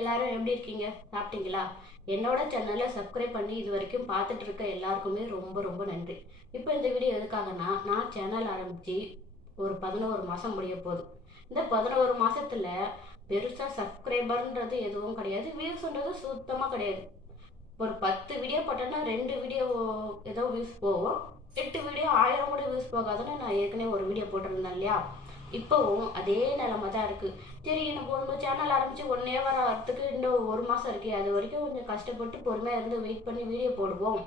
எல்லாரும் எப்படி இருக்கீங்க? சாப்பிட்டீங்களா? என்னோட சேனலை சப்ஸ்கிரைப் பண்ணி இது வரைக்கும் பார்த்துட்டு இருக்க எல்லாருக்குமே ரொம்ப ரொம்ப நன்றி. இப்போ இந்த வீடியோ எதுக்காகனா, நான் சேனல் ஆரம்பிச்சு ஒரு 11 மாதம் முடிய போகுது. இந்த 11 மாதத்தில் பெருசாக சப்ஸ்கிரைபர்ன்றது எதுவும் கிடையாது, வியூஸ்ன்றது சுத்தமாக கிடையாது. ஒரு 10 வீடியோ போட்டேன்னா 2 வீடியோ ஏதோ வியூஸ் போகும், 8 வீடியோ 1000 கூட வியூஸ் போகாதுன்னு நான் ஏற்கனவே ஒரு வீடியோ போட்டிருந்தேன் இல்லையா? இப்போவும் அதே நிலைமை தான் இருக்குது. சரி, நம்ம ஒரு சேனல் ஆரம்பித்து 1 இயர் வரத்துக்கு இன்னும் 1 மாதம் இருக்கே, அது வரைக்கும் கொஞ்சம் கஷ்டப்பட்டு பொறுமையாக இருந்து வெயிட் பண்ணி வீடியோ போடுவோம்.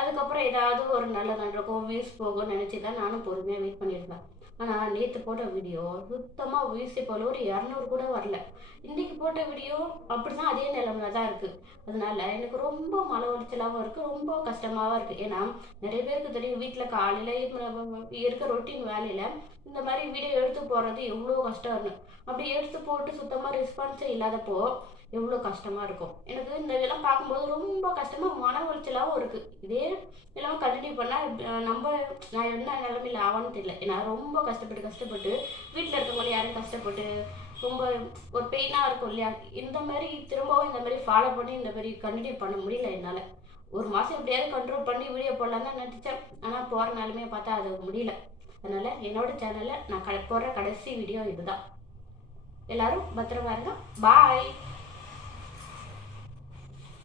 அதுக்கப்புறம் ஏதாவது ஒரு நல்ல நடக்கும், வியூஸ் போகும்னு நினச்சி தான் நானும் பொறுமையாக வெயிட் பண்ணியிருந்தேன். ஆனால் நேற்று போட்ட வீடியோ சுத்தமாக வியூஸே போல ஒரு 200 கூட வரல. இன்றைக்கி போட்ட வீடியோ அப்படி தான் அதே நிலைமையில தான் இருக்குது. அதனால எனக்கு ரொம்ப மன உளைச்சலாகவும் இருக்குது, ரொம்ப கஷ்டமாகவும் இருக்குது. ஏன்னா நிறைய பேருக்கு தெரியும், வீட்டில் காலையில் இருக்க ரொட்டீன் வேலையில் இந்த மாதிரி வீடியோ எடுத்து போடுறது எவ்வளோ கஷ்டம்னு. அப்படி எடுத்து போட்டு சுத்தமாக ரெஸ்பான்ஸே இல்லாதப்போ எவ்வளோ கஷ்டமாக இருக்கும். எனக்கு இந்த இதெல்லாம் பார்க்கும்போது ரொம்ப கஷ்டமாக மன உளைச்சலாகவும் இருக்குது. இதே இதெல்லாம் கண்டினியூ பண்ணால் நான் என்ன நிலமையில ஆவான்னு தெரியல. ஏன்னா ரொம்ப கஷ்டப்பட்டு வீட்டில் இருக்கவங்க யாரும் கஷ்டப்பட்டு ரொம்ப ஒரு பெயினாக இருக்கும் இல்லையா? இந்த மாதிரி திரும்பவும் இந்த மாதிரி ஃபாலோ பண்ணி இந்த மாதிரி கண்டினியூ பண்ண முடியல என்னால். ஒரு மாதம் எப்படியாவது கண்ட்ரோல் பண்ணி வீடியோ போடலாம் தான் நினச்சேன். ஆனால் போகிற நிலமையை பார்த்தா அது முடியல. அதனால் என்னோட சேனலில் நான் போடுற கடைசி வீடியோ இதுதான். எல்லாரும் பத்திரமா இருங்க. பாய்.